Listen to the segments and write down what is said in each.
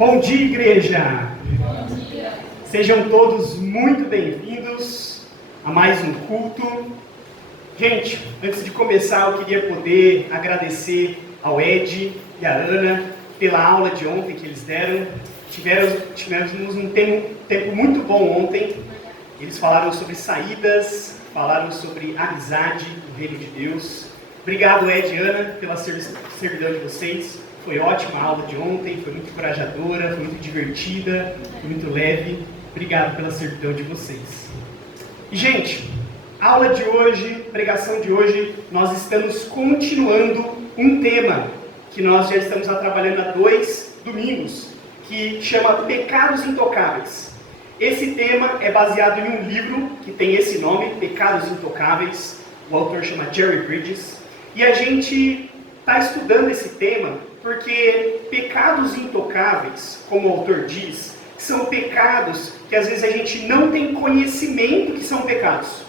Bom dia, igreja! Bom dia. Sejam todos muito bem-vindos a mais um culto. Gente, antes de começar, eu queria poder agradecer ao Ed e à Ana pela aula de ontem que eles deram. Tivemos um tempo muito bom ontem. Eles falaram sobre saídas, falaram sobre amizade no reino de Deus. Obrigado, Ed e Ana, pela servidão de vocês. Foi ótima a aula de ontem, foi muito encorajadora, foi muito divertida, foi muito leve. Obrigado pela servidão de vocês. E, gente, a aula de hoje, pregação de hoje, nós estamos continuando um tema que nós já estamos trabalhando há 2 domingos, que chama Pecados Intocáveis. Esse tema é baseado em um livro que tem esse nome, Pecados Intocáveis. O autor chama Jerry Bridges. E a gente está estudando esse tema porque pecados intocáveis, como o autor diz, são pecados que às vezes a gente não tem conhecimento que são pecados.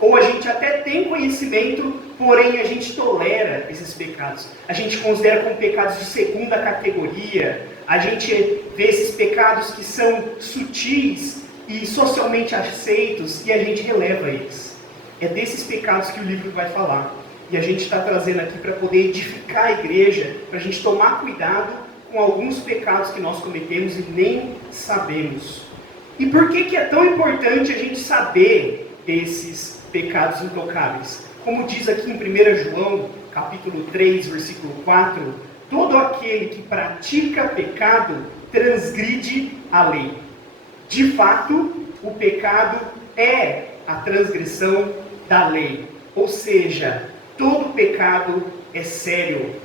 Ou a gente até tem conhecimento, porém a gente tolera esses pecados. A gente considera como pecados de segunda categoria. A gente vê esses pecados que são sutis e socialmente aceitos e a gente releva eles. É desses pecados que o livro vai falar. E a gente está trazendo aqui para poder edificar a igreja, para a gente tomar cuidado com alguns pecados que nós cometemos e nem sabemos. E por que é tão importante a gente saber desses pecados intocáveis? Como diz aqui em 1 João, capítulo 3, versículo 4, todo aquele que pratica pecado transgride a lei. De fato, o pecado é a transgressão da lei. Ou seja, todo pecado é sério.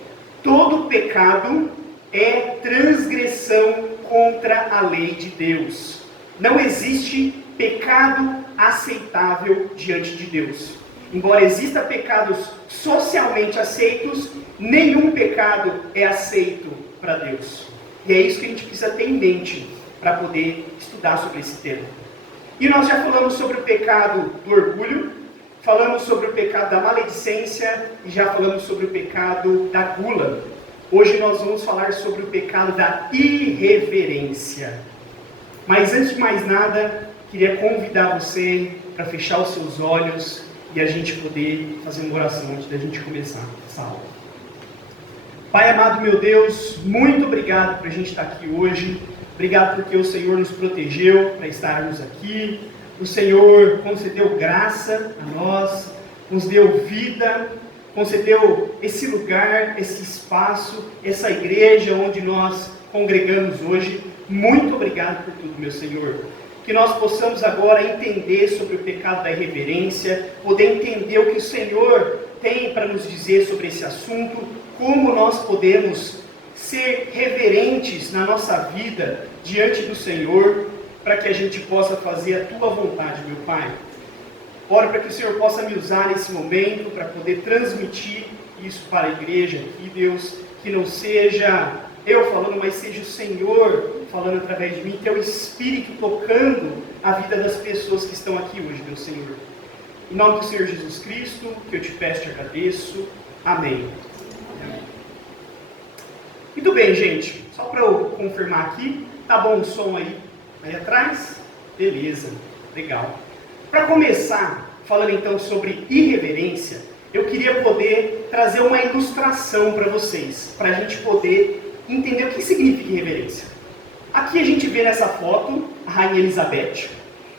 Todo pecado é transgressão contra a lei de Deus. Não existe pecado aceitável diante de Deus. Embora exista pecados socialmente aceitos, nenhum pecado é aceito para Deus. E é isso que a gente precisa ter em mente para poder estudar sobre esse tema. E nós já falamos sobre o pecado do orgulho, falamos sobre o pecado da maledicência e já falamos sobre o pecado da gula. Hoje nós vamos falar sobre o pecado da irreverência. Mas antes de mais nada, queria convidar você para fechar os seus olhos e a gente poder fazer uma oração antes da gente começar essa aula. Pai amado, meu Deus, muito obrigado por a gente estar aqui hoje. Obrigado porque o Senhor nos protegeu para estarmos aqui. O Senhor concedeu graça a nós, nos deu vida, concedeu esse lugar, esse espaço, essa igreja onde nós congregamos hoje. Muito obrigado por tudo, meu Senhor. Que nós possamos agora entender sobre o pecado da irreverência, poder entender o que o Senhor tem para nos dizer sobre esse assunto, como nós podemos ser reverentes na nossa vida diante do Senhor, para que a gente possa fazer a Tua vontade, meu Pai. Oro para que o Senhor possa me usar nesse momento, para poder transmitir isso para a igreja aqui, Deus, que não seja eu falando, mas seja o Senhor falando através de mim, Teu Espírito tocando a vida das pessoas que estão aqui hoje, meu Senhor. Em nome do Senhor Jesus Cristo, que eu te peço e te agradeço. Amém. Muito bem, gente. Só para eu confirmar aqui, tá bom o som aí atrás? Beleza, legal. Para começar, falando então sobre irreverência, eu queria poder trazer uma ilustração para vocês, para a gente poder entender o que significa irreverência. Aqui a gente vê nessa foto a Rainha Elizabeth,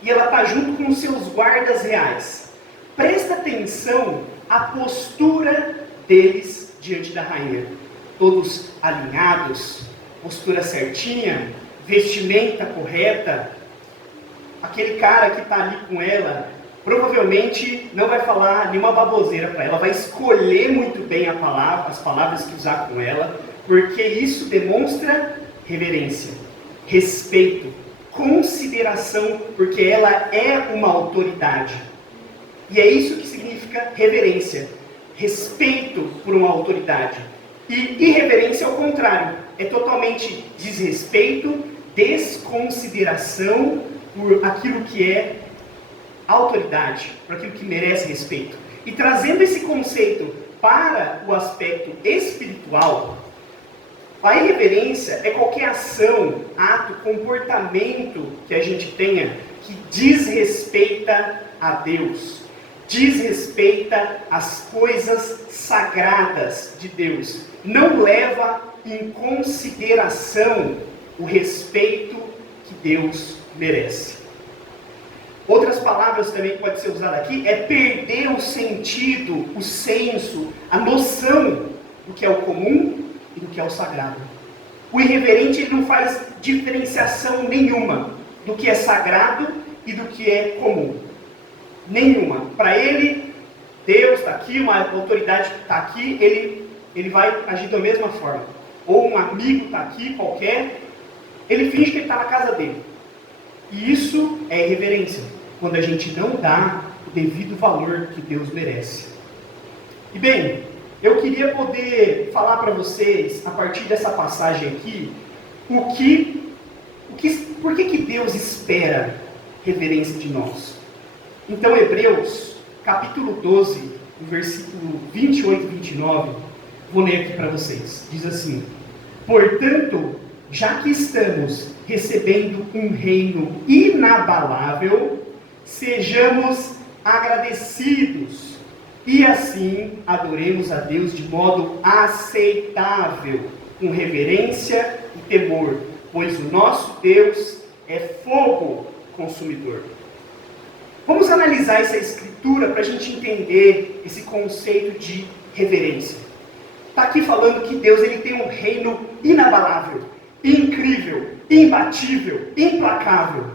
e ela está junto com os seus guardas reais. Presta atenção à postura deles diante da rainha. Todos alinhados, postura certinha, vestimenta correta. Aquele cara que está ali com ela, provavelmente não vai falar nenhuma baboseira para ela, vai escolher muito bem as palavras que usar com ela, porque isso demonstra reverência, respeito, consideração, porque ela é uma autoridade. E é isso que significa reverência, respeito por uma autoridade. E irreverência é o contrário, é totalmente desrespeito, desconsideração por aquilo que é autoridade, por aquilo que merece respeito. E trazendo esse conceito para o aspecto espiritual, A irreverência é qualquer ação, ato, comportamento que a gente tenha que desrespeita a Deus, desrespeita as coisas sagradas de Deus, não leva em consideração o respeito que Deus merece. Outras palavras também que pode ser usada aqui é perder o sentido, o senso, a noção do que é o comum e do que é o sagrado. O irreverente ele não faz diferenciação nenhuma do que é sagrado e do que é comum. Nenhuma. Para ele, Deus está aqui, uma autoridade está aqui, ele vai agir da mesma forma. Ou um amigo está aqui, qualquer, ele finge que ele está na casa dele. E isso é irreverência, quando a gente não dá o devido valor que Deus merece. E bem, eu queria poder falar para vocês, a partir dessa passagem aqui, por que Deus espera reverência de nós. Então, Hebreus, capítulo 12, versículo 28 e 29, vou ler aqui para vocês. Diz assim: portanto, já que estamos recebendo um reino inabalável, sejamos agradecidos e assim adoremos a Deus de modo aceitável, com reverência e temor, pois o nosso Deus é fogo consumidor. Vamos analisar essa escritura para a gente entender esse conceito de reverência. Está aqui falando que Deus ele tem um reino inabalável, incrível, imbatível, implacável.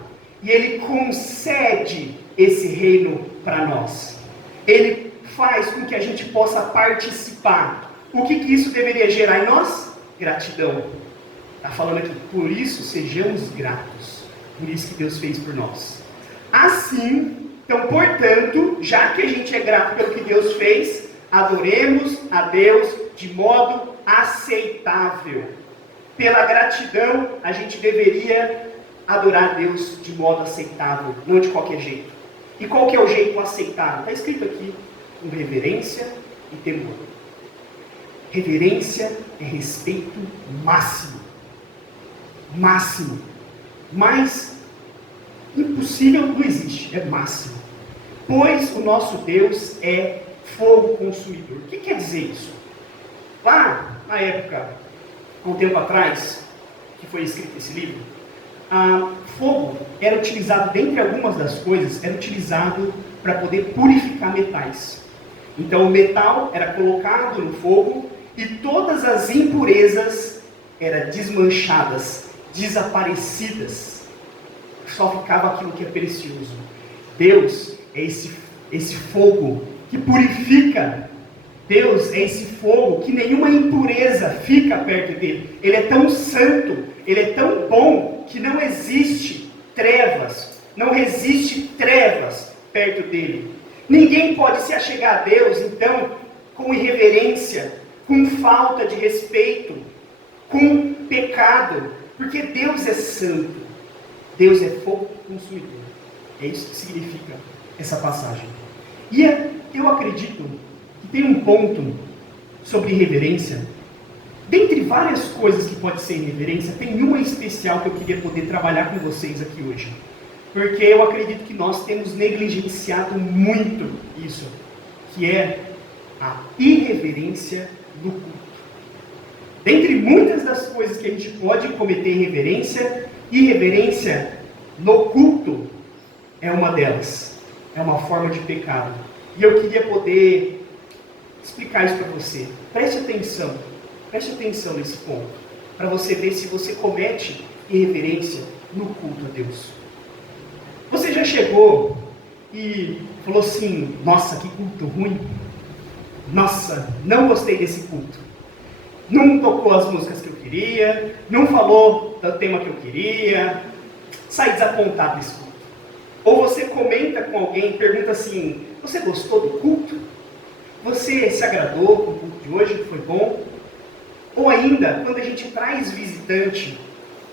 E Ele concede esse reino para nós. Ele faz com que a gente possa participar. O que isso deveria gerar em nós? Gratidão. Está falando aqui, por isso sejamos gratos. Por isso que Deus fez por nós. Assim, então, portanto, já que a gente é grato pelo que Deus fez, adoremos a Deus de modo aceitável. Pela gratidão, a gente deveria adorar a Deus de modo aceitável, não de qualquer jeito. E qual que é o jeito aceitável? Está escrito aqui, com reverência e temor. Reverência é respeito máximo. Máximo. Mais impossível não existe, é máximo. Pois o nosso Deus é fogo consumidor. O que quer dizer isso? Lá, na época, há um tempo atrás, que foi escrito esse livro, fogo era utilizado, dentre algumas das coisas, era utilizado para poder purificar metais. Então o metal era colocado no fogo e todas as impurezas eram desmanchadas, desaparecidas. Só ficava aquilo que é precioso. Deus é esse fogo que purifica. Deus é esse fogo que nenhuma impureza fica perto dele. Ele é tão santo, ele é tão bom, que não existe trevas, não resiste trevas perto dele. Ninguém pode se achegar a Deus, então, com irreverência, com falta de respeito, com pecado, porque Deus é santo. Deus é fogo consumidor. É isso que significa essa passagem. E eu acredito que tem um ponto sobre irreverência. Dentre várias coisas que pode ser irreverência, tem uma especial que eu queria poder trabalhar com vocês aqui hoje. Porque eu acredito que nós temos negligenciado muito isso, que é a irreverência no culto. Dentre muitas das coisas que a gente pode cometer irreverência no culto é uma delas. É uma forma de pecado. E eu queria poder explicar isso para você. Preste atenção nesse ponto, para você ver se você comete irreverência no culto a Deus. Você já chegou e falou assim: nossa, que culto ruim, nossa, não gostei desse culto, não tocou as músicas que eu queria, não falou do tema que eu queria, saí desapontado desse culto. Ou você comenta com alguém e pergunta assim: você gostou do culto? Você se agradou com o culto de hoje, que foi bom? Ou ainda, quando a gente traz visitante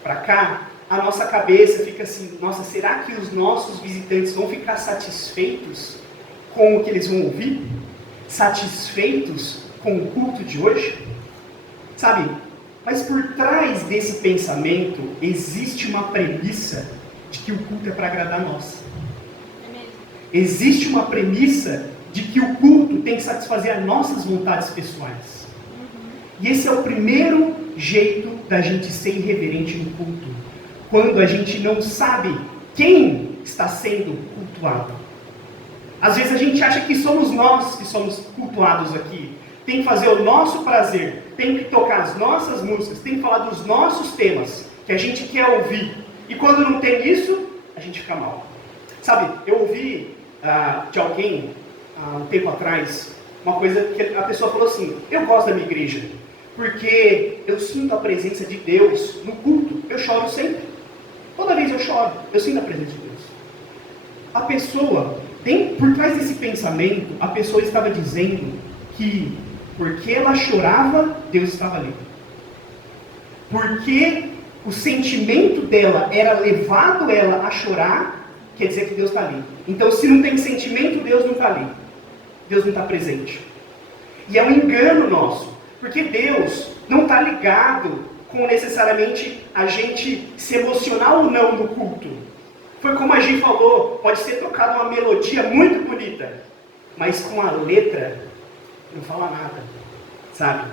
para cá, a nossa cabeça fica assim: nossa, será que os nossos visitantes vão ficar satisfeitos com o que eles vão ouvir? Satisfeitos com o culto de hoje? Sabe, Mas por trás desse pensamento existe uma premissa de que o culto é para agradar a nós. Existe uma premissa de que o culto tem que satisfazer as nossas vontades pessoais. E esse é o primeiro jeito da gente ser irreverente no culto. Quando a gente não sabe quem está sendo cultuado. Às vezes a gente acha que somos nós que somos cultuados aqui. Tem que fazer o nosso prazer, tem que tocar as nossas músicas, tem que falar dos nossos temas que a gente quer ouvir. E quando não tem isso, a gente fica mal. Sabe, eu ouvi de alguém, há um tempo atrás, uma coisa que a pessoa falou assim: eu gosto da minha igreja, porque eu sinto a presença de Deus no culto, eu choro sempre. Toda vez eu choro, eu sinto a presença de Deus. A pessoa, por trás desse pensamento, a pessoa estava dizendo que porque ela chorava, Deus estava ali. Porque o sentimento dela era levado ela a chorar, quer dizer que Deus está ali. Então, se não tem sentimento, Deus não está ali. Deus não está presente. E é um engano nosso, porque Deus não está ligado com necessariamente a gente se emocionar ou não no culto. Foi como a Gi falou, pode ser tocada uma melodia muito bonita, mas com a letra não fala nada, sabe?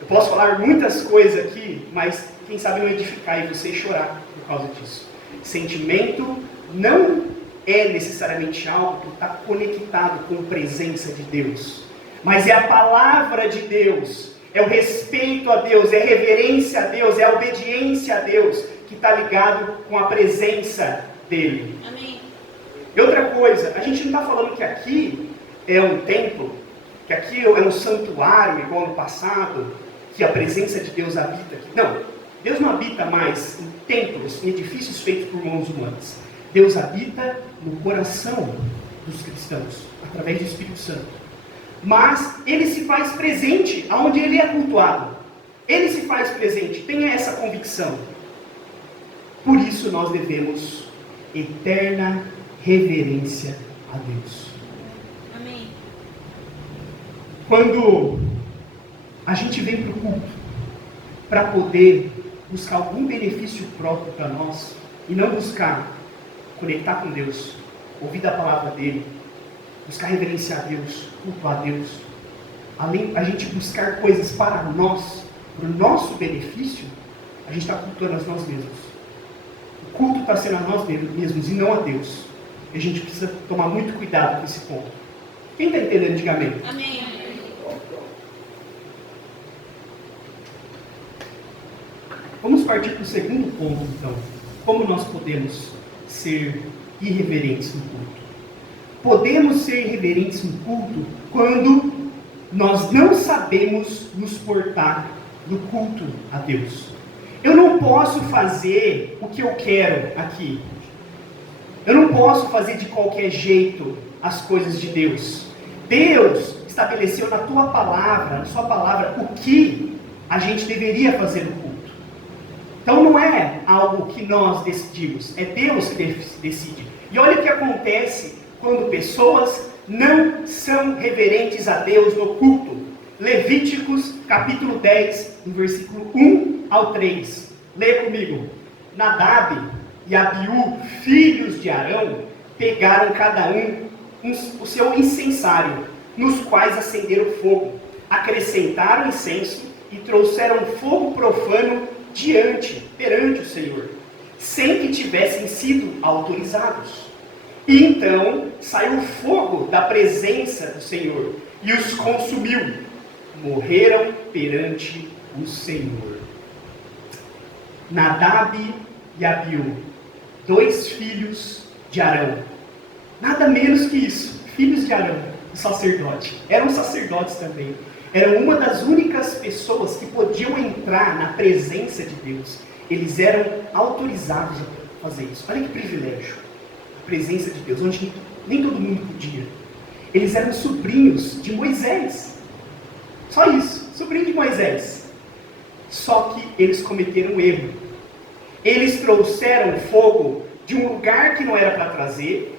Eu posso falar muitas coisas aqui, mas quem sabe não edificar e você chorar por causa disso. Sentimento não é necessariamente algo que está conectado com a presença de Deus, mas é a palavra de Deus, é o respeito a Deus, é a reverência a Deus, é a obediência a Deus, que está ligado com a presença dele. Amém. E outra coisa, a gente não está falando que aqui é um templo, que aqui é um santuário igual no passado, que a presença de Deus habita aqui. Não, Deus não habita mais em templos, em edifícios feitos por mãos humanas. Deus habita no coração dos cristãos, através do Espírito Santo. Mas Ele se faz presente aonde Ele é cultuado. Ele se faz presente, tenha essa convicção. Por isso nós devemos eterna reverência a Deus. Amém. Quando a gente vem para o culto para poder buscar algum benefício próprio para nós e não buscar conectar com Deus, ouvir da palavra dele, buscar reverenciar a Deus, cultuar a Deus, além a gente buscar coisas para nós, para o nosso benefício, a gente está cultuando a nós mesmos. O culto está sendo a nós mesmos e não a Deus. E a gente precisa tomar muito cuidado com esse ponto. Quem está entendendo, diga amém. Amém. Vamos partir para o segundo ponto, então. Como nós podemos ser irreverentes no culto? Podemos ser irreverentes no culto quando nós não sabemos nos portar no culto a Deus. Eu não posso fazer o que eu quero aqui. Eu não posso fazer de qualquer jeito as coisas de Deus. Deus estabeleceu na tua palavra, na sua palavra, o que a gente deveria fazer no culto. Então não é algo que nós decidimos, é Deus que decide. E olha o que acontece quando pessoas não são reverentes a Deus no culto. Levíticos capítulo 10, do versículo 1 ao 3. Lê comigo. Nadab e Abiú, filhos de Arão, pegaram cada o seu incensário, nos quais acenderam fogo, acrescentaram incenso e trouxeram fogo profano perante o Senhor, sem que tivessem sido autorizados. E então saiu fogo da presença do Senhor e os consumiu. Morreram perante o Senhor. Nadab e Abiú, 2 filhos de Arão. Nada menos que isso, filhos de Arão, o sacerdote. Eram sacerdotes também. Eram uma das únicas pessoas que podiam entrar na presença de Deus. Eles eram autorizados a fazer isso. Olha que privilégio. A presença de Deus, onde nem todo mundo podia. Eles eram sobrinhos de Moisés. Só isso, sobrinho de Moisés. Só que eles cometeram um erro. Eles trouxeram fogo de um lugar que não era para trazer,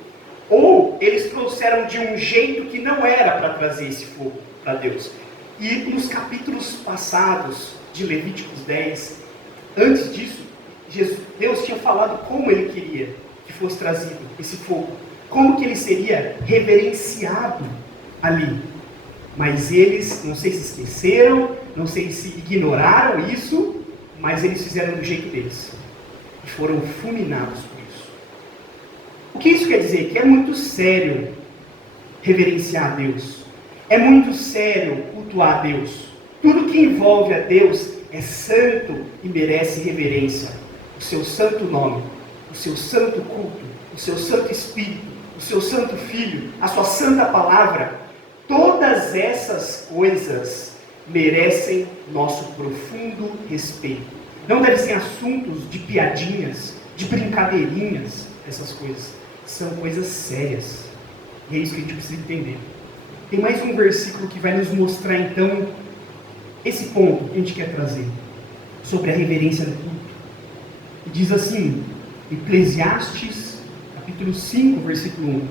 ou eles trouxeram de um jeito que não era para trazer esse fogo para Deus. E nos capítulos passados, de Levíticos 10, antes disso, Deus tinha falado como ele queria que fosse trazido esse fogo, como que ele seria reverenciado ali. Mas eles, não sei se esqueceram, não sei se ignoraram isso, mas eles fizeram do jeito deles. E foram fulminados por isso. O que isso quer dizer? Que é muito sério reverenciar a Deus. É muito sério cultuar a Deus. Tudo que envolve a Deus é santo e merece reverência. O seu santo nome, o seu santo culto, o seu santo Espírito, o seu santo Filho, a sua santa palavra, todas essas coisas merecem nosso profundo respeito. Não devem ser assuntos de piadinhas, de brincadeirinhas, essas coisas. São coisas sérias. E é isso que a gente precisa entender. Tem mais um versículo que vai nos mostrar, então, esse ponto que a gente quer trazer, sobre a reverência no culto. E diz assim, Eclesiastes, capítulo 5, versículo 1.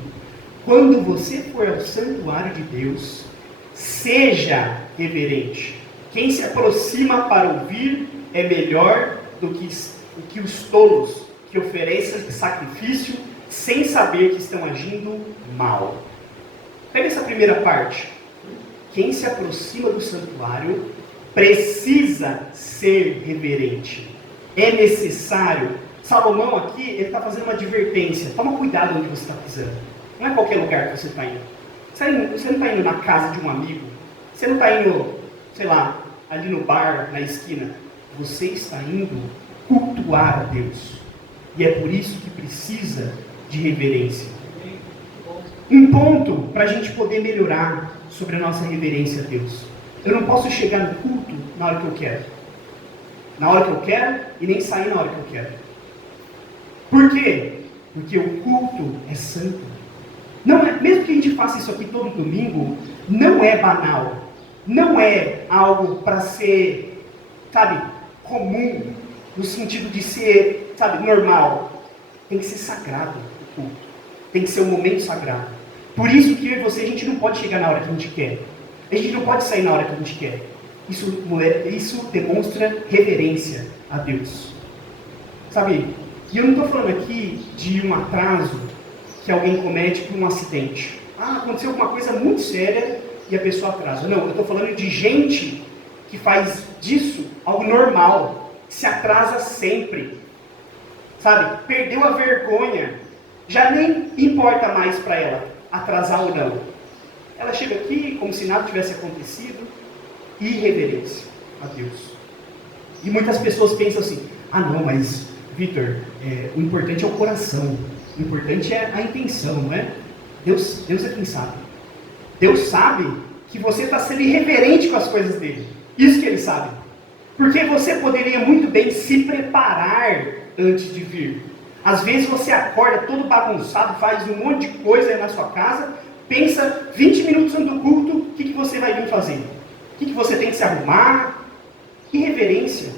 Quando você for ao santuário de Deus, seja reverente. Quem se aproxima para ouvir é melhor do que os tolos que oferecem sacrifício sem saber que estão agindo mal. Pega essa primeira parte. Quem se aproxima do santuário precisa ser reverente. É necessário. Salomão aqui, ele está fazendo uma advertência. Toma cuidado onde você está pisando. Não é qualquer lugar que você está indo. Você não está indo na casa de um amigo. Você não está indo, sei lá, ali no bar, na esquina. Você está indo cultuar a Deus. E é por isso que precisa de reverência. Um ponto para a gente poder melhorar sobre a nossa reverência a Deus. Eu não posso chegar no culto na hora que eu quero. Na hora que eu quero e nem sair na hora que eu quero. Por quê? Porque o culto é santo. Não é, mesmo que a gente faça isso aqui todo domingo, não é banal. Não é algo para ser, comum, no sentido de ser, normal. Tem que ser sagrado o culto. Tem que ser um momento sagrado. Por isso que eu e você, a gente não pode chegar na hora que a gente quer. A gente não pode sair na hora que a gente quer. Isso demonstra reverência a Deus. E eu não estou falando aqui de um atraso que alguém comete por um acidente. Aconteceu alguma coisa muito séria e a pessoa atrasa. Não, eu estou falando de gente que faz disso algo normal. Se atrasa sempre. Perdeu a vergonha. Já nem importa mais para ela atrasar ou não. Ela chega aqui como se nada tivesse acontecido. Irreverência a Deus. E muitas pessoas pensam assim, não, mas Vitor, o importante é o coração. O importante é a intenção, não é? Deus é quem sabe. Deus sabe que você está sendo irreverente com as coisas dele. Isso que ele sabe. Porque você poderia muito bem se preparar antes de vir. Às vezes você acorda todo bagunçado, faz um monte de coisa aí na sua casa, pensa 20 minutos antes do culto, o que você vai vir fazer? O que você tem que se arrumar? Irreverência.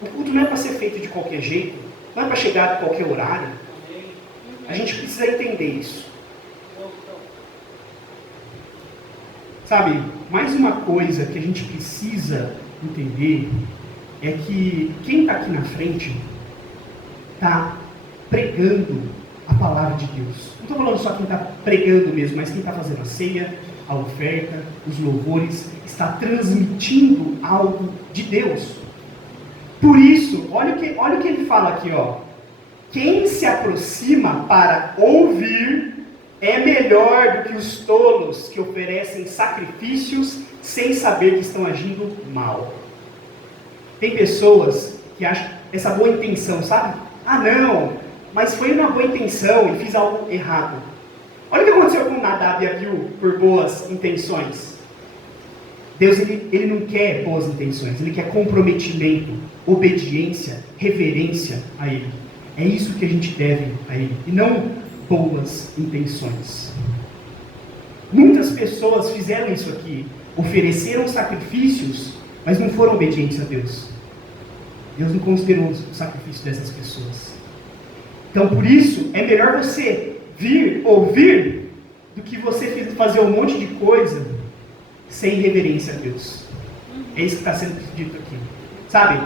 O culto não é para ser feito de qualquer jeito, não é para chegar a qualquer horário. A gente precisa entender isso. Mais uma coisa que a gente precisa entender é que quem está aqui na frente está pregando a palavra de Deus. Não estou falando só quem está pregando mesmo, mas quem está fazendo a ceia, a oferta, os louvores, está transmitindo algo de Deus. Por isso, olha o que ele fala aqui, Quem se aproxima para ouvir é melhor do que os tolos que oferecem sacrifícios sem saber que estão agindo mal. Tem pessoas que acham essa boa intenção, não, mas foi uma boa intenção e fiz algo errado. Olha o que aconteceu com Nadab e Abiú por boas intenções. Deus ele não quer boas intenções, ele quer comprometimento, obediência, reverência a ele. É isso que a gente deve a ele, e não boas intenções. Muitas pessoas fizeram isso aqui, ofereceram sacrifícios, mas não foram obedientes a Deus. Deus não considerou o sacrifício dessas pessoas. Então, por isso, é melhor você ouvir, do que você fazer um monte de coisa sem reverência a Deus. É isso que está sendo dito aqui. sabe?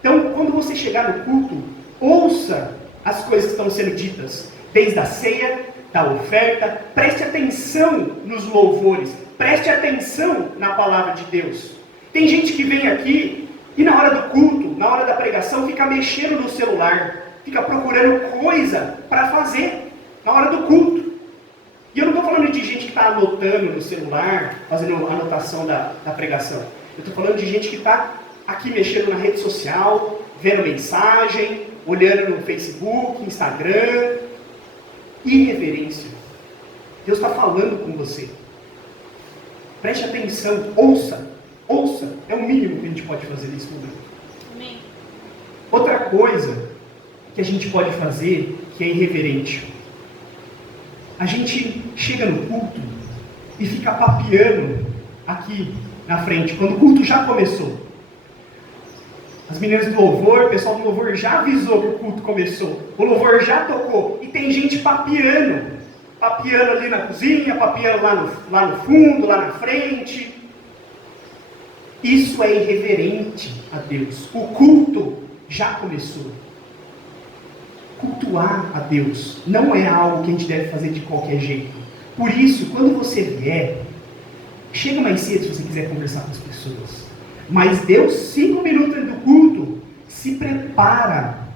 Então, quando você chegar no culto, ouça as coisas que estão sendo ditas, desde a ceia, da oferta, preste atenção nos louvores, preste atenção na palavra de Deus. Tem gente que vem aqui e na hora do culto, na hora da pregação, fica mexendo no celular, fica procurando coisa para fazer na hora do culto. E eu não estou falando de gente que está anotando no celular, fazendo anotação da pregação. Eu estou falando de gente que está aqui mexendo na rede social, vendo mensagem, olhando no Facebook, Instagram. Irreverência. Deus está falando com você. Preste atenção, ouça. Ouça. É o mínimo que a gente pode fazer nesse momento. Amém. Outra coisa que a gente pode fazer que é irreverente. A gente chega no culto e fica papeando aqui na frente, quando o culto já começou. As meninas do louvor, o pessoal do louvor já avisou que o culto começou. O louvor já tocou. E tem gente papeando. Papeando ali na cozinha, papeando lá no fundo, lá na frente. Isso é irreverente a Deus. O culto já começou. Cultuar a Deus não é algo que a gente deve fazer de qualquer jeito. Por isso, quando você vier, chega mais cedo se você quiser conversar com as pessoas. Mas Deus, 5 minutos antes do culto, se prepara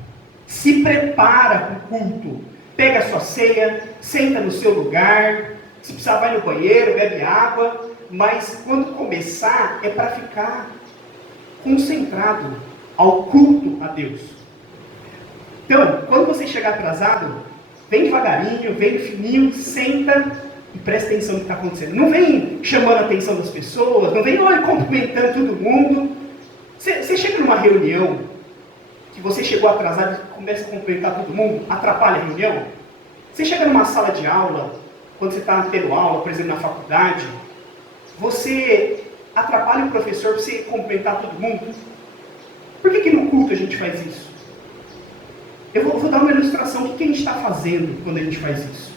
para o culto. Pega a sua ceia, senta no seu lugar, se precisar vai no banheiro, bebe água, mas quando começar é para ficar concentrado ao culto a Deus. Então, quando você chegar atrasado, vem devagarinho, vem fininho, senta e presta atenção no que está acontecendo. Não vem chamando a atenção das pessoas, não vem cumprimentando todo mundo. Você chega numa reunião, que você chegou atrasado e começa a cumprimentar todo mundo, atrapalha a reunião. Você chega numa sala de aula, quando você está tendo aula, por exemplo, na faculdade, você atrapalha o professor para você cumprimentar todo mundo. Por que no culto a gente faz isso? Eu vou dar uma ilustração do que a gente está fazendo quando a gente faz isso.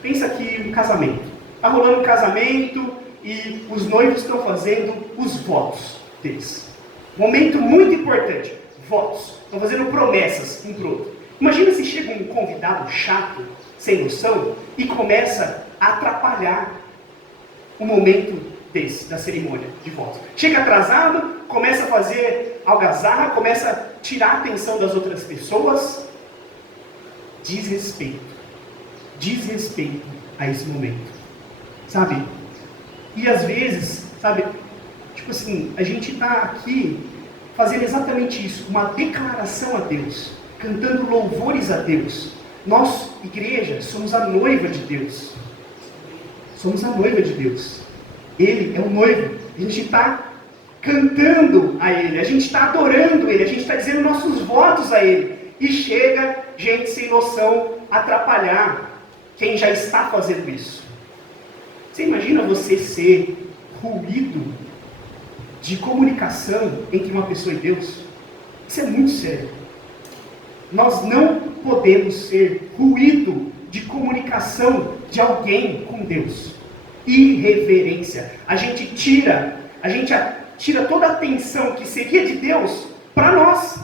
Pensa aqui um casamento. Está rolando um casamento e os noivos estão fazendo os votos deles. Momento muito importante. Votos. Estão fazendo promessas um para o outro. Imagina se chega um convidado chato, sem noção, e começa a atrapalhar o momento da cerimônia de votos. Chega atrasado, começa a fazer algazarra, começa a tirar a atenção das outras pessoas. Desrespeito a esse momento, sabe? E às vezes, sabe, tipo assim, a gente está aqui fazendo exatamente isso, uma declaração a Deus, cantando louvores a Deus. Nós, igreja, somos a noiva de Deus. Somos a noiva de Deus. Ele é o noivo. A gente está cantando a Ele, a gente está adorando Ele, a gente está dizendo nossos votos a Ele. E chega gente sem noção atrapalhar quem já está fazendo isso. Você imagina você ser ruído de comunicação entre uma pessoa e Deus? Isso é muito sério. Nós não podemos ser ruído de comunicação de alguém com Deus. Irreverência. A gente tira toda a atenção que seria de Deus para nós.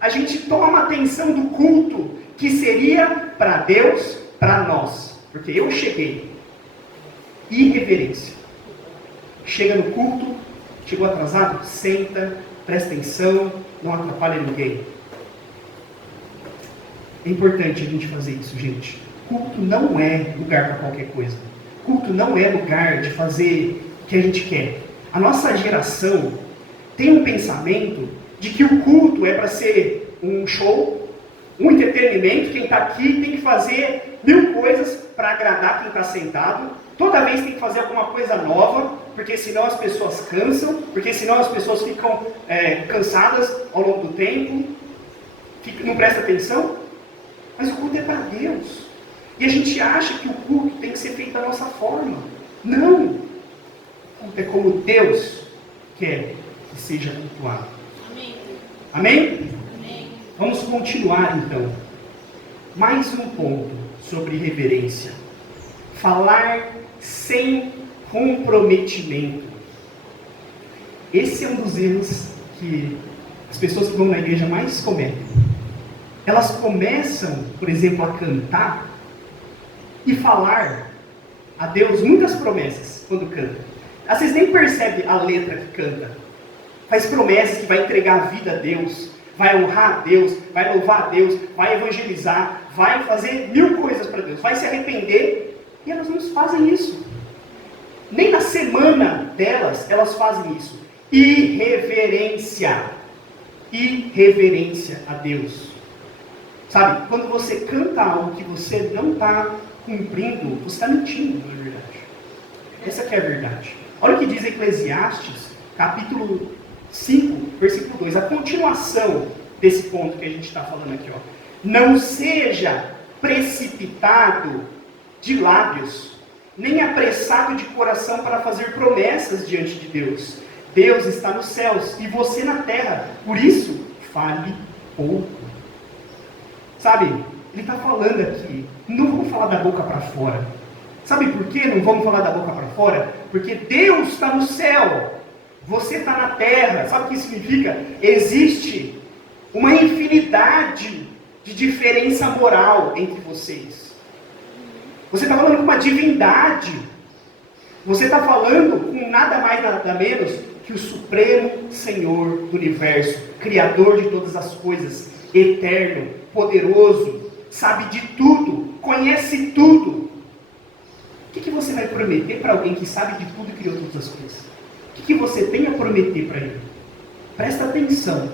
A gente toma a atenção do culto que seria para Deus, para nós. Porque eu cheguei. Irreverência. Chega no culto, chegou atrasado, senta, presta atenção, não atrapalha ninguém. É importante a gente fazer isso, gente. Culto não é lugar para qualquer coisa. Culto não é lugar de fazer o que a gente quer. A nossa geração tem um pensamento de que o culto é para ser um show, um entretenimento. Quem está aqui tem que fazer 1000 coisas para agradar quem está sentado. Toda vez tem que fazer alguma coisa nova, porque senão as pessoas cansam, porque senão as pessoas ficam cansadas ao longo do tempo, não presta atenção. Mas o culto é para Deus. E a gente acha que o culto tem que ser feito da nossa forma. Não! O culto é como Deus quer que seja cultuado. Amém? Amém? Amém. Vamos continuar então. Mais um ponto sobre reverência. Falar sem comprometimento. Esse é um dos erros que as pessoas que vão na igreja mais cometem. Elas começam, por exemplo, a cantar e falar a Deus muitas promessas quando canta. Às vezes nem percebe a letra que canta. Faz promessas que vai entregar a vida a Deus, vai honrar a Deus, vai louvar a Deus, vai evangelizar, vai fazer mil coisas para Deus, vai se arrepender, e elas não fazem isso. Nem na semana delas, elas fazem isso. Irreverência. Irreverência a Deus. Sabe, quando você canta algo que você não está cumprindo, você está mentindo, não é verdade? Essa que é a verdade. Olha o que diz Eclesiastes, capítulo 5, versículo 2. A continuação desse ponto que a gente está falando aqui. Ó. Não seja precipitado de lábios, nem apressado de coração para fazer promessas diante de Deus. Deus está nos céus e você na terra. Por isso, fale pouco. Sabe, ele está falando aqui, não vamos falar da boca para fora. Sabe por que não vamos falar da boca para fora? Porque Deus está no céu, você está na terra. Sabe o que isso significa? Existe uma infinidade de diferença moral entre vocês. Você está falando com uma divindade. Você está falando com nada mais, nada menos que o Supremo Senhor do Universo, Criador de todas as coisas, eterno, poderoso, sabe de tudo, conhece tudo. O que você vai prometer para alguém que sabe de tudo e criou todas as coisas? O que você tem a prometer para ele? Presta atenção.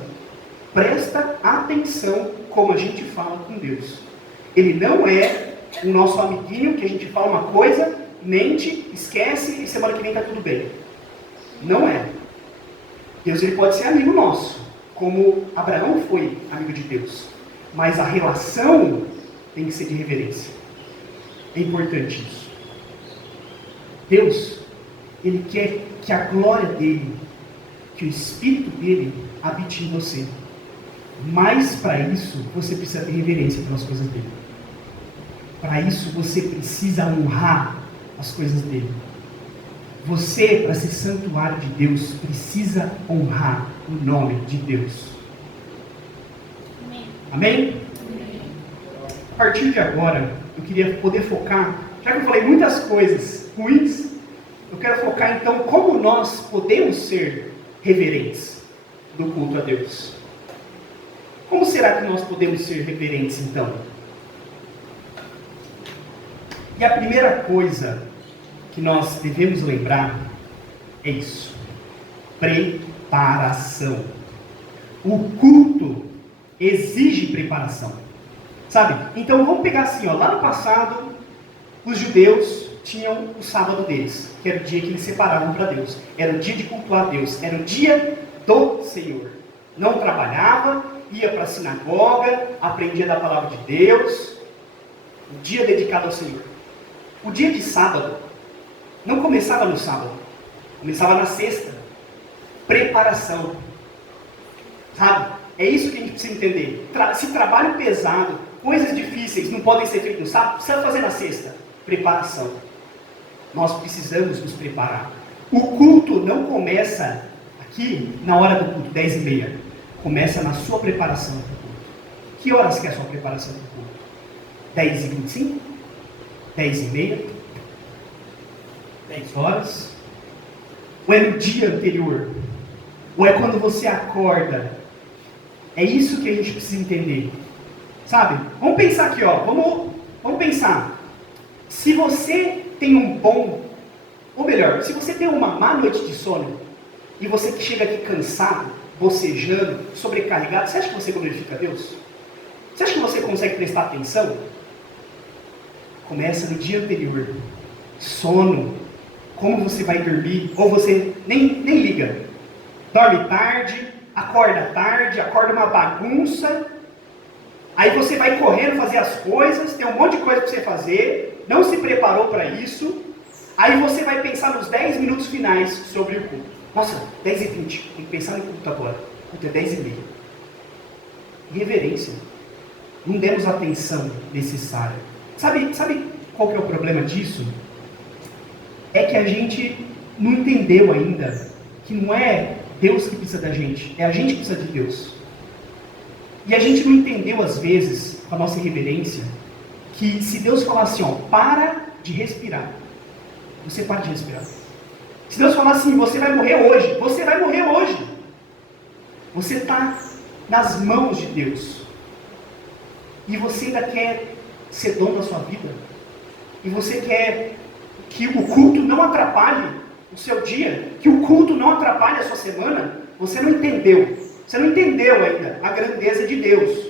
Presta atenção como a gente fala com Deus. Ele não é o nosso amiguinho que a gente fala uma coisa, mente, esquece e semana que vem está tudo bem. Não é. Deus ele pode ser amigo nosso, como Abraão foi amigo de Deus. Mas a relação tem que ser de reverência. É importante isso. Deus, ele quer que a glória dele, que o Espírito dele habite em você. Mas para isso, você precisa ter reverência pelas coisas dele. Para isso, você precisa honrar as coisas dele. Você, para ser santuário de Deus, precisa honrar o nome de Deus. Amém? Amém? A partir de agora, eu queria poder focar, já que eu falei muitas coisas ruins, eu quero focar então como nós podemos ser reverentes do culto a Deus. Como será que nós podemos ser reverentes então? E a primeira coisa que nós devemos lembrar é isso: preparação. O culto exige preparação, sabe? Então vamos pegar assim, ó, lá no passado os judeus tinham o sábado deles, que era o dia que eles separavam para Deus, era o dia de cultuar a Deus, era o dia do Senhor. Não trabalhava, ia para a sinagoga, aprendia da palavra de Deus, um dia dedicado ao Senhor. O dia de sábado não começava no sábado, começava na sexta. Preparação. Sabe? É isso que a gente precisa entender. Se trabalho pesado, coisas difíceis não podem ser feitas no sábado, precisa fazer na sexta. Preparação. Nós precisamos nos preparar. O culto não começa aqui na hora do culto, 10h30. Começa na sua preparação do culto. Que horas que é a sua preparação do culto? 10h25? 10h30? 10 horas? Ou é no dia anterior? Ou é quando você acorda? É isso que a gente precisa entender. Sabe? Vamos pensar aqui, ó. Vamos pensar. Se você tem um bom, ou melhor, se você tem uma má noite de sono, e você que chega aqui cansado, bocejando, sobrecarregado, você acha que você glorifica a Deus? Você acha que você consegue prestar atenção? Começa no dia anterior. Sono. Como você vai dormir? Ou você nem liga. Dorme tarde, acorda uma bagunça. Aí você vai correndo fazer as coisas, tem um monte de coisa para você fazer, não se preparou para isso. Aí você vai pensar nos 10 minutos finais sobre o culto. Nossa, 10h20, tem que pensar no culto agora. O culto é 10h30. Reverência. Não demos a atenção necessária. Sabe qual que é o problema disso? É que a gente não entendeu ainda que não é Deus que precisa da gente, é a gente que precisa de Deus. E a gente não entendeu às vezes, com a nossa irreverência, que se Deus falar assim, ó, para de respirar, você para de respirar. Se Deus falar assim, você vai morrer hoje, você vai morrer hoje. Você está nas mãos de Deus. E você ainda quer ser dono da sua vida. E você quer que o culto não atrapalhe o seu dia, que o culto não atrapalhe a sua semana. Você não entendeu. Você não entendeu ainda a grandeza de Deus.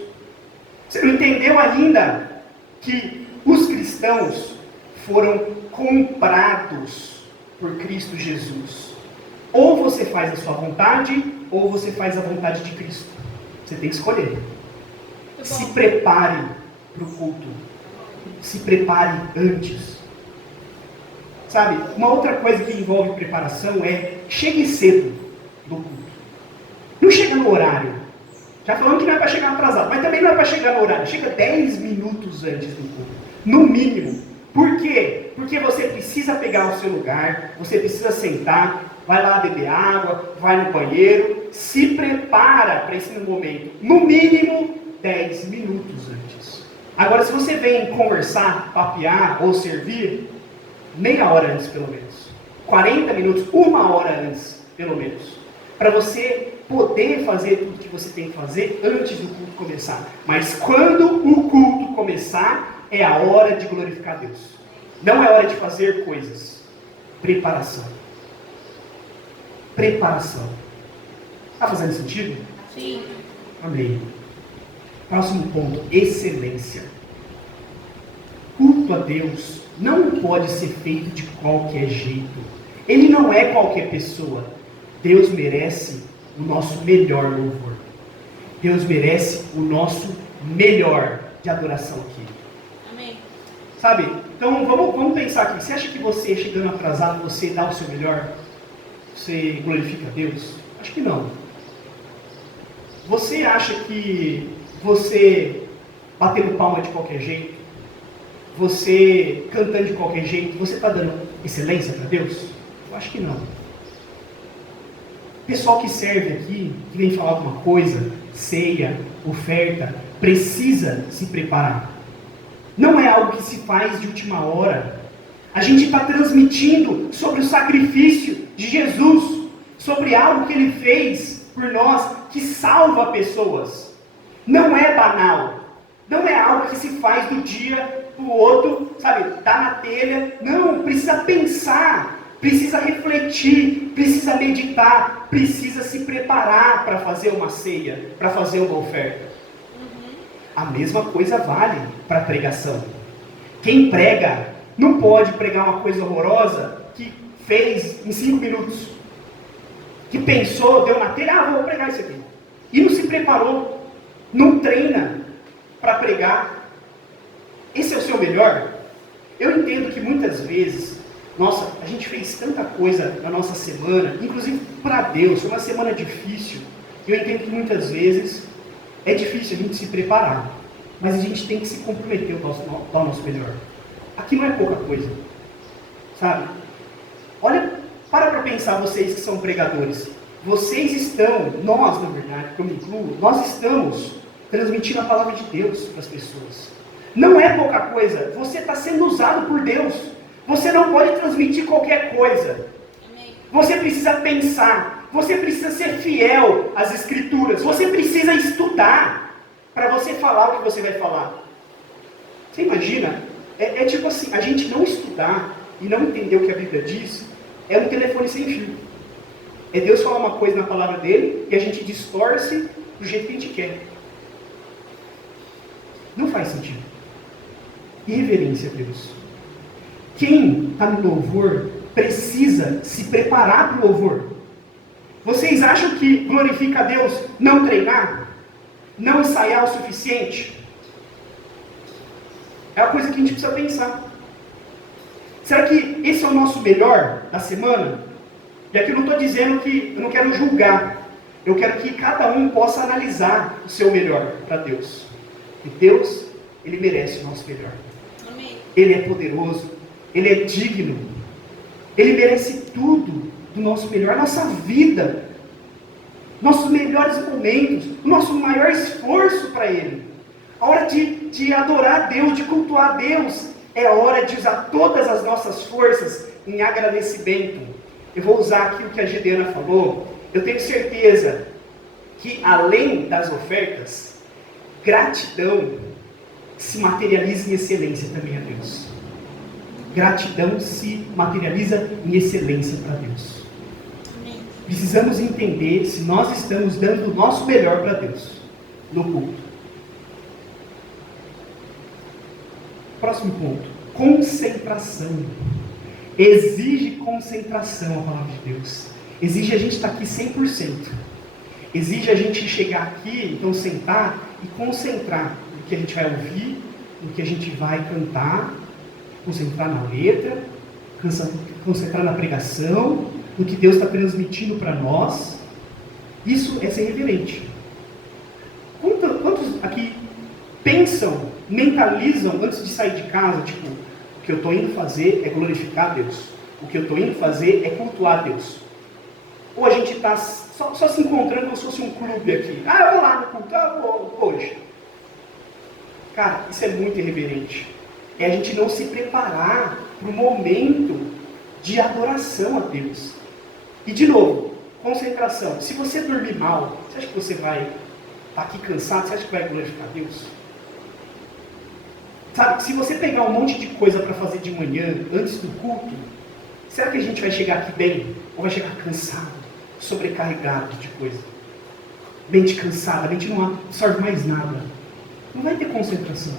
Você não entendeu ainda que os cristãos foram comprados por Cristo Jesus. Ou você faz a sua vontade, ou você faz a vontade de Cristo. Você tem que escolher. Se prepare para o culto. Se prepare antes. Sabe, uma outra coisa que envolve preparação é chegue cedo no culto. Não chega no horário. Já falamos que não é para chegar atrasado, mas também não é para chegar no horário. Chega 10 minutos antes do culto. No mínimo. Por quê? Porque você precisa pegar o seu lugar, você precisa sentar, vai lá beber água, vai no banheiro, se prepara para esse momento. No mínimo 10 minutos antes. Agora, se você vem conversar, papear ou servir, meia hora antes pelo menos. 40 minutos, uma hora antes pelo menos. Para você poder fazer tudo que você tem que fazer antes do culto começar. Mas quando o culto começar, é a hora de glorificar Deus. Não é hora de fazer coisas. Preparação. Preparação. Está fazendo sentido? Sim. Amém. Próximo ponto, excelência. Culto a Deus não pode ser feito de qualquer jeito. Ele não é qualquer pessoa. Deus merece o nosso melhor louvor. Deus merece o nosso melhor de adoração aqui. Amém. Sabe? Então vamos pensar aqui. Você acha que você, chegando atrasado, você dá o seu melhor? Você glorifica a Deus? Acho que não. Você acha que você batendo palma de qualquer jeito, você cantando de qualquer jeito, você está dando excelência para Deus? Eu acho que não. O pessoal que serve aqui, que vem falar alguma coisa, ceia, oferta, precisa se preparar. Não é algo que se faz de última hora. A gente está transmitindo sobre o sacrifício de Jesus, sobre algo que Ele fez por nós, que salva pessoas. Não é banal. Não é algo que se faz do dia para o outro, sabe, tá na telha. Não, precisa pensar, precisa refletir, precisa meditar, precisa se preparar para fazer uma ceia, para fazer uma oferta. A mesma coisa vale para a pregação. Quem prega não pode pregar uma coisa horrorosa que fez em 5 minutos. Que pensou, deu na telha, vou pregar isso aqui. E não se preparou, não treina para pregar. Esse é o seu melhor? Eu entendo que muitas vezes, nossa, a gente fez tanta coisa na nossa semana, inclusive para Deus, foi uma semana difícil. Eu entendo que muitas vezes é difícil a gente se preparar, mas a gente tem que se comprometer ao nosso melhor. Aqui não é pouca coisa, sabe? Olha, para pensar, vocês que são pregadores. Vocês estão, nós na verdade, que eu me incluo, nós estamos transmitindo a palavra de Deus para as pessoas. Não é pouca coisa, você está sendo usado por Deus. Você não pode transmitir qualquer coisa. Você precisa pensar, você precisa ser fiel às Escrituras, você precisa estudar para você falar o que você vai falar. Você imagina? É tipo assim, a gente não estudar e não entender o que a Bíblia diz, é um telefone sem fio. É Deus falar uma coisa na palavra dele e a gente distorce do jeito que a gente quer. Não faz sentido. Irreverência a Deus. Quem está no louvor precisa se preparar para o louvor. Vocês acham que glorifica a Deus não treinar? Não ensaiar o suficiente? É uma coisa que a gente precisa pensar. Será que esse é o nosso melhor da semana? E aqui eu não estou dizendo que eu não quero julgar. Eu quero que cada um possa analisar o seu melhor para Deus. E Deus, Ele merece o nosso melhor. Amém. Ele é poderoso. Ele é digno. Ele merece tudo do nosso melhor. A nossa vida nossos melhores momentos, o nosso maior esforço para Ele. A hora de adorar a Deus, de cultuar a Deus, é a hora de usar todas as nossas forças em agradecimento. Eu vou usar aqui o que a Gideana falou. Eu tenho certeza que, além das ofertas, gratidão se materializa em excelência também a Deus. Gratidão se materializa em excelência para Deus. Precisamos entender se nós estamos dando o nosso melhor para Deus no culto. Próximo ponto. Concentração. Exige concentração a palavra de Deus. Exige a gente estar aqui 100%. Exige a gente chegar aqui, então sentar e concentrar no que a gente vai ouvir, no que a gente vai cantar, concentrar na letra, concentrar na pregação, no que Deus está transmitindo para nós. Isso é ser reverente. Quantos aqui pensam, mentalizam antes de sair de casa, tipo, o que eu estou indo fazer é glorificar a Deus, o que eu estou indo fazer é cultuar a Deus? Ou a gente está só se encontrando como se fosse um clube aqui? Eu vou lá no culto, vou hoje. Cara, isso é muito irreverente. É a gente não se preparar para o momento de adoração a Deus. E de novo, concentração. Se você dormir mal, você acha que você vai estar aqui cansado? Você acha que vai glorificar a Deus? Sabe, se você pegar um monte de coisa para fazer de manhã, antes do culto, será que a gente vai chegar aqui bem? Ou vai chegar cansado, sobrecarregado de coisa? Mente cansada, a mente não absorve mais nada. Não vai ter concentração.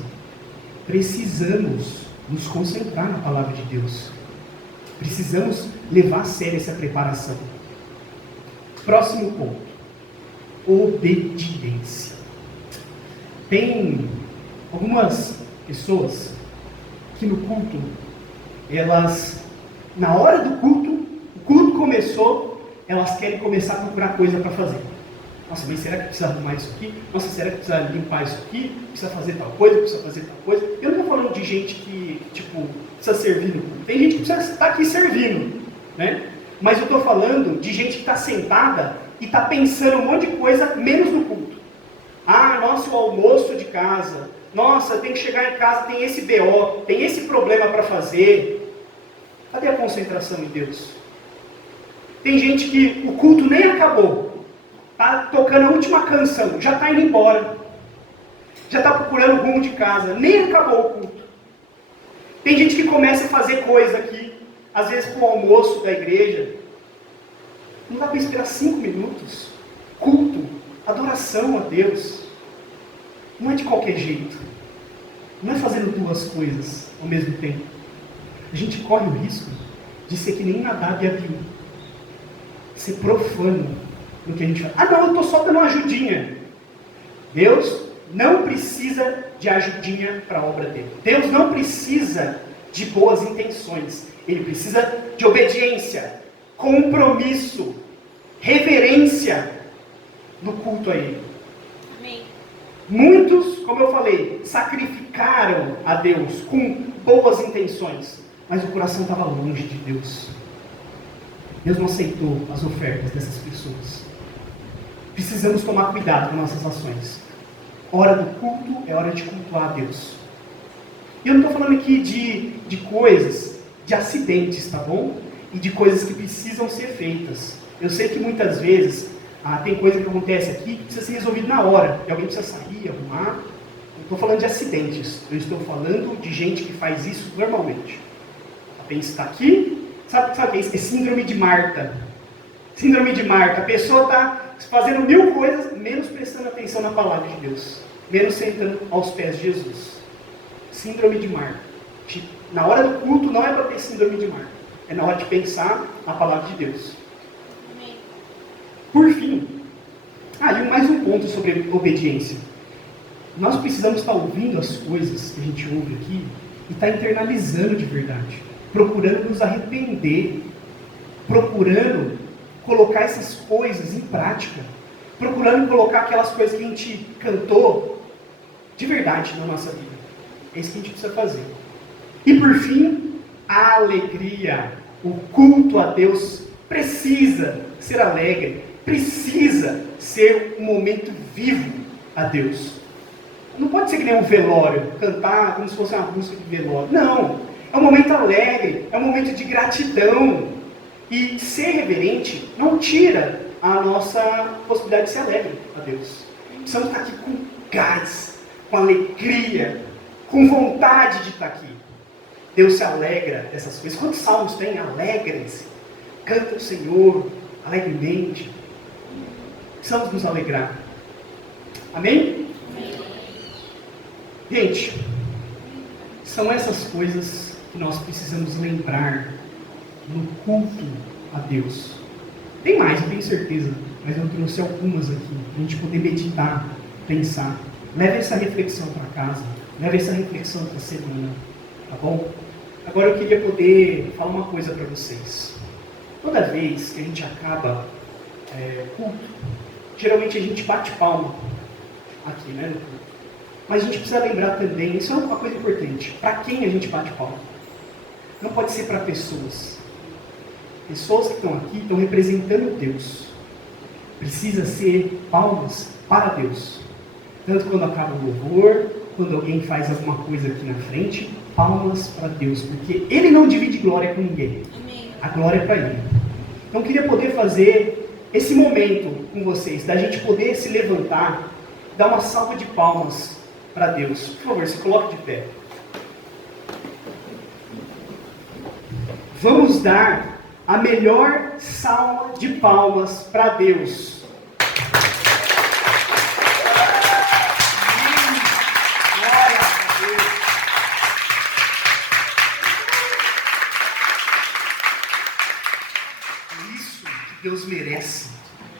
Precisamos nos concentrar na palavra de Deus. Precisamos levar a sério essa preparação. Próximo ponto. Obediência. Tem algumas pessoas que no culto, elas, na hora do culto, o culto começou, elas querem começar a procurar coisa para fazer. Nossa, mas será que precisa arrumar isso aqui? Nossa, será que precisa limpar isso aqui? Precisa fazer tal coisa? Precisa fazer tal coisa? Eu não estou falando de gente que, precisa servir no culto. Tem gente que precisa estar aqui servindo, né? Mas eu estou falando de gente que está sentada e está pensando um monte de coisa, menos no culto. Nossa, o almoço de casa. Nossa, tem que chegar em casa, tem esse BO, tem esse problema para fazer. Cadê a concentração em Deus? Tem gente que o culto nem acabou. Está tocando a última canção, já está indo embora. Já está procurando o rumo de casa, nem acabou o culto. Tem gente que começa a fazer coisa aqui, às vezes para o almoço da igreja. Não dá para esperar 5 minutos. Culto, adoração a Deus. Não é de qualquer jeito. Não é fazendo duas coisas ao mesmo tempo. A gente corre o risco de ser que nem Nadab e Abiú. Ser profano no que a gente fala. Não, eu estou só dando uma ajudinha. Deus não precisa de ajudinha para a obra dele. Deus não precisa de boas intenções. Ele precisa de obediência, compromisso, reverência no culto a Ele. Amém. Muitos, como eu falei, sacrificaram a Deus com boas intenções, mas o coração estava longe de Deus. Deus não aceitou as ofertas dessas pessoas. Precisamos tomar cuidado com nossas ações. Hora do culto é hora de cultuar a Deus. E eu não estou falando aqui de coisas, de acidentes, tá bom? E de coisas que precisam ser feitas. Eu sei que muitas vezes tem coisa que acontece aqui que precisa ser resolvida na hora. E alguém precisa sair, arrumar. Não estou falando de acidentes. Eu estou falando de gente que faz isso normalmente. A gente está aqui, sabe o que é isso? É síndrome de Marta. Síndrome de Marta. A pessoa está fazendo 1000 coisas, menos prestando atenção na palavra de Deus. Menos sentando aos pés de Jesus. Síndrome de Marta. Na hora do culto não é para ter síndrome de Marta. É na hora de pensar na palavra de Deus. Amém. Por fim, e mais um ponto sobre obediência. Nós precisamos estar ouvindo as coisas que a gente ouve aqui e estar internalizando de verdade. Procurando nos arrepender. Procurando colocar essas coisas em prática. Procurando colocar aquelas coisas que a gente cantou de verdade na nossa vida. É isso que a gente precisa fazer. E por fim, a alegria. O culto a Deus precisa ser alegre. Precisa ser um momento vivo a Deus. Não pode ser que nem um velório, cantar como se fosse uma música de velório. Não, é um momento alegre, é um momento de gratidão. E ser reverente não tira a nossa possibilidade de ser alegre a Deus. Precisamos estar aqui com gás, com alegria, com vontade de estar aqui. Deus se alegra dessas coisas. Quantos salmos tem? Alegrem-se. Canta o Senhor alegremente. Precisamos nos alegrar. Amém? Amém? Gente, são essas coisas que nós precisamos lembrar no culto a Deus. Tem mais, eu tenho certeza, mas eu trouxe algumas aqui, para a gente poder meditar, pensar. Leve essa reflexão para casa, leve essa reflexão para a semana, tá bom? Agora eu queria poder falar uma coisa para vocês. Toda vez que a gente acaba culto, geralmente a gente bate palma aqui, né, no culto. Mas a gente precisa lembrar também, isso é uma coisa importante, para quem a gente bate palma. Não pode ser para pessoas. Pessoas que estão aqui estão representando Deus. Precisa ser palmas para Deus. Tanto quando acaba o louvor, quando alguém faz alguma coisa aqui na frente, palmas para Deus, porque Ele não divide glória com ninguém. Amém. A glória é para Ele. Então eu queria poder fazer esse momento com vocês, da gente poder se levantar, dar uma salva de palmas para Deus. Por favor, se coloque de pé. Vamos dar a melhor salva de palmas para Deus. Glória a Deus. É isso que Deus merece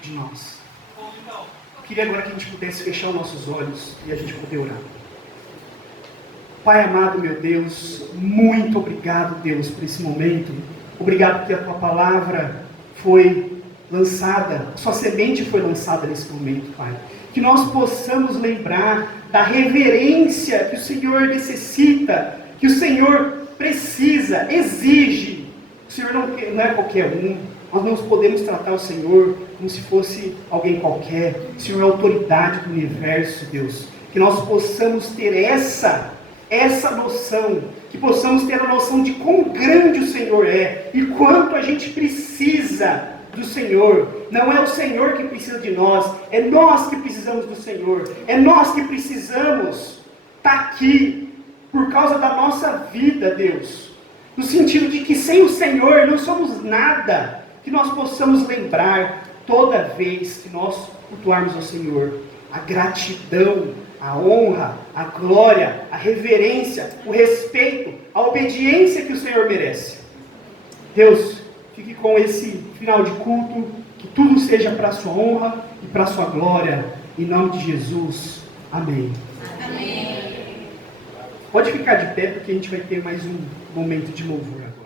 de nós. Eu queria agora que a gente pudesse fechar os nossos olhos e a gente poder orar. Pai amado, meu Deus, muito obrigado, Deus, por esse momento. Obrigado porque a Tua palavra foi lançada, a Sua semente foi lançada nesse momento, Pai. Que nós possamos lembrar da reverência que o Senhor necessita, que o Senhor precisa, exige. O Senhor não é qualquer um. Nós não podemos tratar o Senhor como se fosse alguém qualquer. O Senhor é a autoridade do universo, Deus. Que nós possamos ter essa noção, que possamos ter a noção de quão grande o Senhor é e quanto a gente precisa do Senhor. Não é o Senhor que precisa de nós, é nós que precisamos do Senhor, é nós que precisamos estar aqui por causa da nossa vida, Deus, no sentido de que sem o Senhor não somos nada. Que nós possamos lembrar toda vez que nós cultuarmos ao Senhor a gratidão, a honra, a glória, a reverência, o respeito, a obediência que o Senhor merece. Deus, fique com esse final de culto, que tudo seja para a sua honra e para a sua glória, em nome de Jesus. Amém. Amém. Pode ficar de pé, porque a gente vai ter mais um momento de louvor agora.